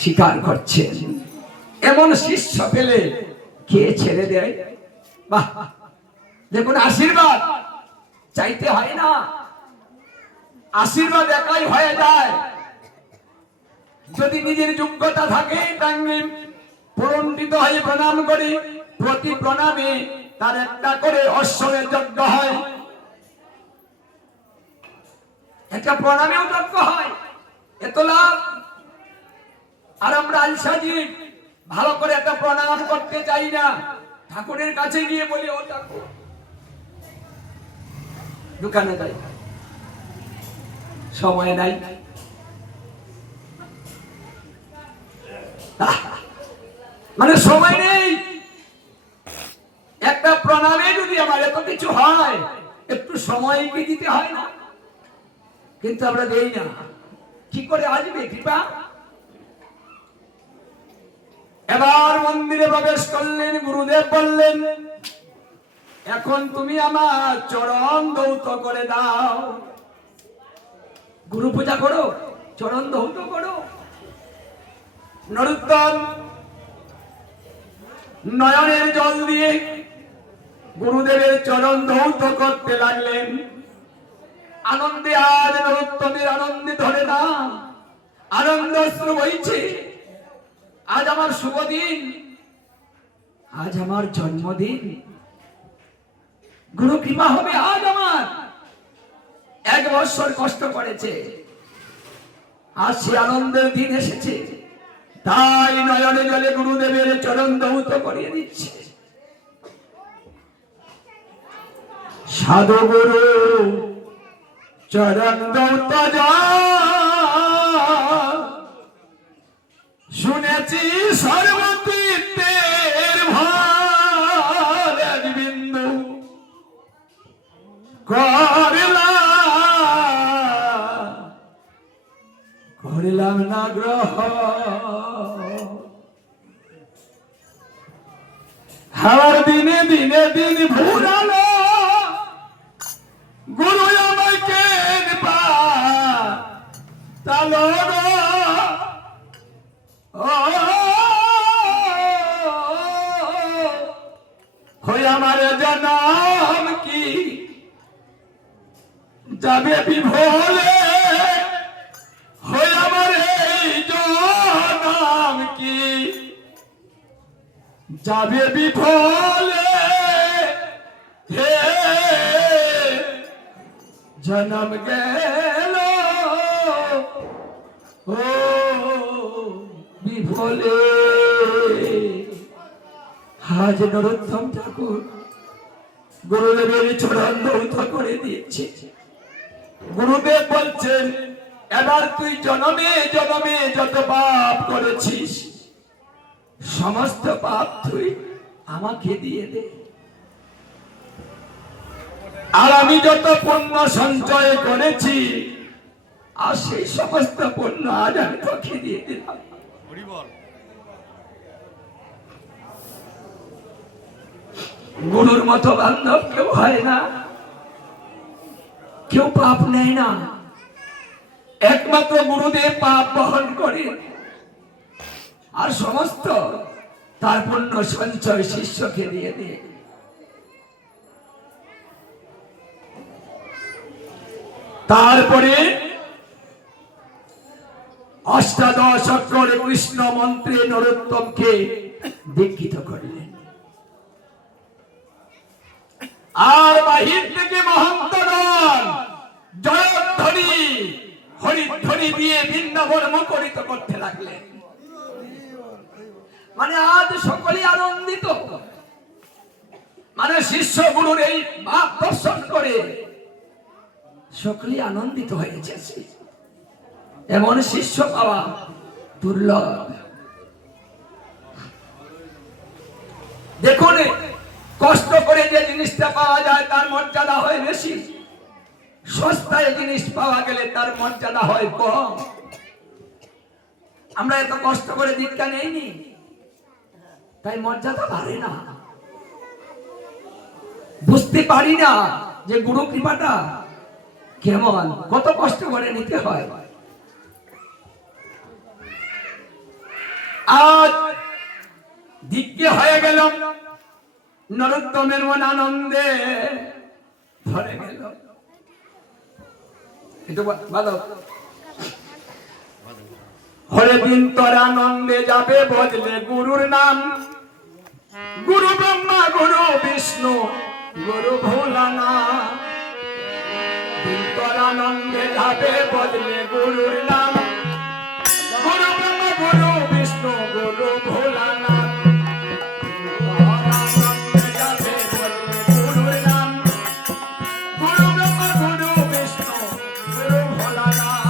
স্বীকার করছে। এমন শিষ্য পেলে কে ছেড়ে দেয়? বাহ, দেখুন আশীর্বাদ চাইতে হয় না, আশীর্বাদ একাই হয়ে যায়। যদি নিজের যোগ্যতা থাকে তাহলে প্রণম্বিত হয়ে প্রণাম করি, প্রতি প্রণামে তার একটা করে অশ্বমের যজ্ঞ হয়, একটা প্রণামেও যজ্ঞ হয়, এত লাভ। আর আমরা আলসাজি ভালো করে একটা প্রণাম করতে চাই না, ঠাকুরের কাছে গিয়ে বলি ও ঠাকুর, দোকানে যাই, সময় নাই। মানে সময় নেই। একটা প্রণামে যদি আমার এত কিছু হয়, একটু সময় কি দিতে হয় না? কিন্তু আমরা দেই না। কি করে আসবে কৃপা? এবার মন্দিরে প্রবেশ করলেন, গুরুদেব বললেন, এখন তুমি আমার চরণ ধৌত করে দাও। গুরু পূজা করো, চরণ ধৌত করো। নরোত্তম নয়নের জল দিয়ে গুরুদেবের চরণ ধৌত করতে লাগলেন। আনন্দে আজ নরোত্তমের আনন্দে ধরে না, আনন্দ অশ্রু বইছে। আজ আমার শুভ দিন, আজ আমার জন্মদিন, গুরু কৃপা হবে আজ আমার। 1 বছর কষ্ট করেছে, আজ সে আনন্দের দিন এসেছে, তাই নয়নে জলে গুরুদেবের চরণ ধৌত করিয়ে দিচ্ছে। সাধু গুরু চরণ ধৌত শুনেছি সর্বতীর্থের ভার এক বিন্দু করিলাম না গ্রহ। হাওয়ার দিনে দিনে দিন ভুরালো, গুরু আমাকে তালো হই আমার জনম কি যাবে বিভোলে, হই আমার এই জনম কি যাবে বিফলে। হে জনম গেল ও বিফলে। আজ নরোত্তম ঠাকুর গুরুদেবের চরণ ধৌত করে দিয়েছে। গুরুদেব বলছেন, এবার তুই জনমে জনমে যত পাপ করেছিস, সমস্ত পাপ তুই আমাকে দিয়ে দে, আর আমি যত পুণ্য সঞ্চয় করেছি, আর সেই সমস্ত পুণ্য আজ আমি তোকে দিয়ে দিলাম। গুরুর মতো বান্ধব কেউ হয় না, কেউ পাপ নেয় না, একমাত্র গুরুদেব পাপ বহন করে, আর সমস্ত তার পুণ্য সঞ্চয় শিষ্যকে দিয়ে দেয়। তারপরে অষ্টাদশ অক্ষরে কৃষ্ণ মন্ত্রে নরোত্তমকে দীক্ষিত করলেন। আর বাহির থেকে মহন্তগণ জয়ধ্বনি হরিধ্বনি দিয়ে বৃন্দাবন মুখরিত করতে লাগলেন। মানে আজ সকলেই আনন্দিত, মানে শিষ্য গুরুর এই ভাব দর্শন করে সকলেই আনন্দিত হয়েছে। এমন শিষ্য পাওয়া দুর্লভ। দেখুন, কষ্ট করে যে জিনিসটা পাওয়া যায় তার মর্যাদা হয় বেশি, সস্তায় জিনিস পাওয়া গেলে তার মর্যাদা হয় কম। আমরা এত কষ্ট করে দীক্ষা নেইনি, তাই মর্যাদা বাড়ে না, বুঝতে পারি না যে গুরু কৃপাটা কেমন, কত কষ্ট করে নিতে হয়। আজ দিগ্গে হয়ে গেল, নরোত্তমের মন আনন্দে ভরে গেল। একটু ভালো, হরে দিন তোর আনন্দে যাবে বদলে গুরুর নাম, গুরু ব্রহ্মা গুরু বিষ্ণু গুরু ভোলানাথ। দিন তোর আনন্দে যাবে বদলে গুরুর নাম, গুরু ব্রহ্মা গুরু বিষ্ণু গুরু ভোলানাথ। তোর আনন্দে যাবে বদলে গুরুর নাম, গুরু ব্রহ্মা গুরু বিষ্ণু গুরু ভোলানাথ।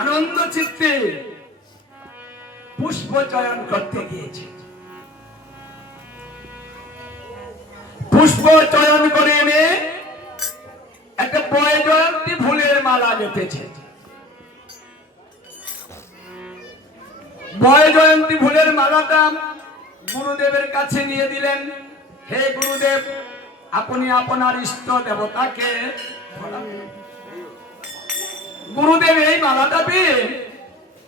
আনন্দ চিত্তে পুষ্প চয়ন করতে গিয়েছে, পুষ্প চয়ন করে এনে একটা বয়জয়ন্তী ফুলের মালা গেঁথেছে। বয়জয়ন্তী ফুলের মালাটা গুরুদেবের কাছে নিয়ে দিলেন। হে গুরুদেব, আপনি আপনার ইষ্ট দেবতাকে। গুরুদেব এই মালাটা পেয়ে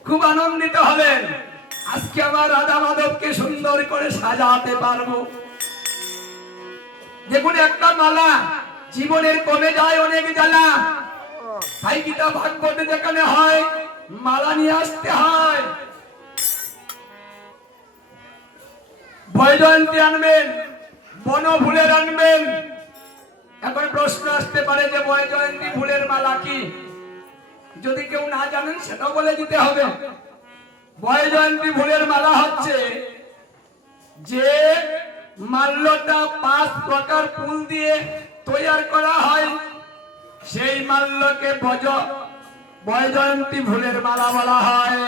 খুব আনন্দিত হলেন। আজকে আমার রাধা মাধবকে সুন্দর করে সাজাতে পারবো। দেখুন, একটা মালা জীবনের কমে যায় অনেক জ্বালা। ভাই গীতা ভাগবতে যেখানে হয় মালা নিয়ে আসতে হয়। বৈজয়ন্তী আনবেন, বন ফুলের আনবেন। এখন প্রশ্ন আসতে পারে যে বৈজয়ন্তী ফুলের মালা কি? যদি কেউ না জানেন সেটাও বলে দিতে হবে। বৈজয়ন্তী ফুলের মালা হচ্ছে যে মাল্যটা 5 প্রকার ফুল দিয়ে তৈরি করা হয়, সেই মাল্যকে বৈজয়ন্তী ফুলের মালা বলা হয়।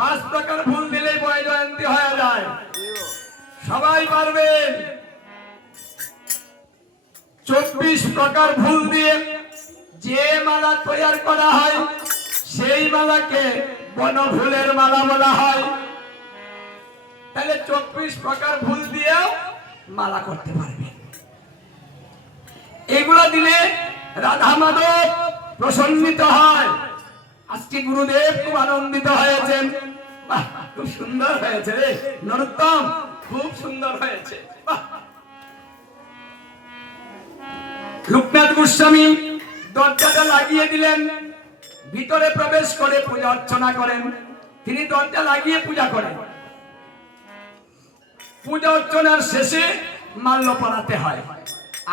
5 প্রকার ফুল দিলে বৈজয়ন্তী হয়ে যায়। সবাই পারবেন। 24 প্রকার ফুল দিয়ে যে মালা তৈরি করা হয় সেই মালাকে বনফুলের মালা বলা হয়। তাহলে 24 প্রকার ফুল দিয়েও মালা করতে পারবেন। এগুলো দিলে রাধা মাধব প্রসন্নিত হয়। আজকে গুরুদেব খুব আনন্দিত হয়েছেন। বাহ, খুব সুন্দর হয়েছে রে নরোত্তম, খুব সুন্দর হয়েছে। লোকনাথ গোস্বামী দরজাটা লাগিয়ে দিলেন, ভিতরে প্রবেশ করে পূজা অর্চনা করেন। তিনি দরজা লাগিয়ে পূজা করেন। পূজা অর্চনার শেষে মাল্য পরাতে হয়,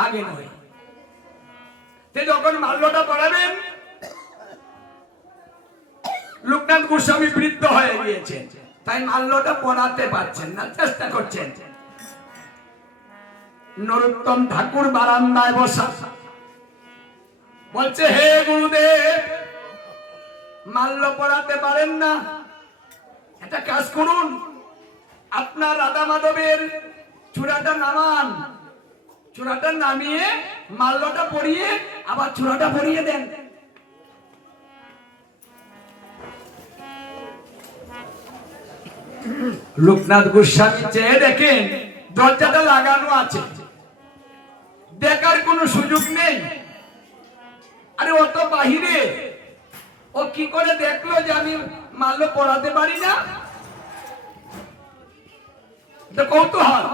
আগে নয়। যখন মাল্যটা পরাবেন, লোকনাথ গোস্বামী বৃদ্ধ হয়ে গিয়েছেন, তাই মাল্যটা পরাতে পারছেন না, চেষ্টা করছেন। নরোত্তম ঠাকুর বারান্দায় বসা, বলছে হে গুরুদেব, মাল্য পরাতে পারেন না, একটা কাজ করুন, আপনার রাধা মাধবের চূড়াটা নামান, চূড়াটা নামিয়ে মাল্যটা পরিয়ে আবার চূড়াটা পরিয়ে দেন। লোকনাথ গোস্বামী চেয়ে দেখেন দরজাটা লাগানো আছে, দেখার কোনো সুযোগ নেই। আরে ও তো বাহিরে, ও কি করে দেখলো যে আমি মাল্য পরাতে পারি না? কৌতূহল,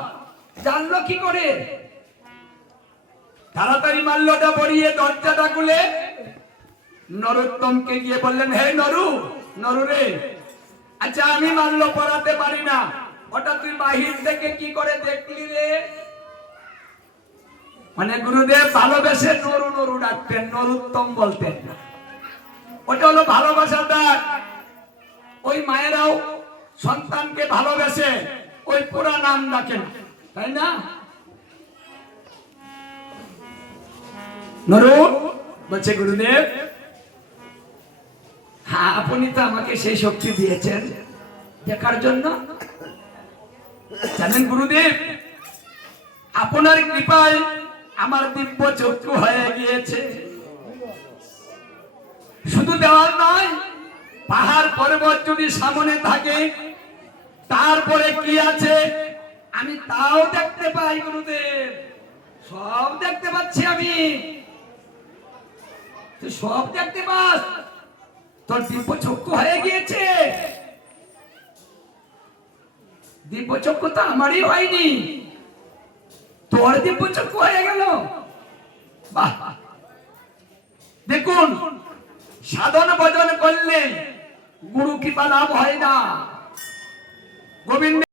জানলো কি করে? তাড়াতাড়ি মাল্যটা পরিয়ে দরজাটা খুলে নরোত্তমকে গিয়ে বললেন, হে নরু, নরু রে, আচ্ছা আমি মাল্য পরাতে পারি না, ওটা তুই বাহির থেকে কি করে দেখলি রে? মানে গুরুদেব ভালোবেসে নরু নরু ডাকতেন, নরোত্তম বলতেন না। ওটা হলো ভালোবাসার ডাক। ওই মায়েরাও সন্তানকে ভালোবেসে ওই পুরা নাম ডাকেন, তাই না? নরু বলছে, গুরুদেব হ্যাঁ, আপনি তো আমাকে সেই শক্তি দিয়েছেন দেখার জন্য। জানেন গুরুদেব, আপনার কৃপায় আমার দিব্য চক্ষু হয়ে গিয়েছে। শুধু দেওয়াল নয়, পাহাড় পর্বত যদি সামনে থাকে, তারপরে কি আছে আমি তাও দেখতে পাই গুরুদেব, সব দেখতে পাচ্ছি আমি। তুই সব দেখতে পাস, তোর দিব্য চক্ষু হয়ে গিয়েছে। দিব্য চক্ষু তো আমারই হয়নি, তোর দিব্য চক্ষু হয়ে গেল। বাহ! দেখুন, সাধন ভজন করলে গুরু কৃপা লাভ হয় না। গোবিন্দ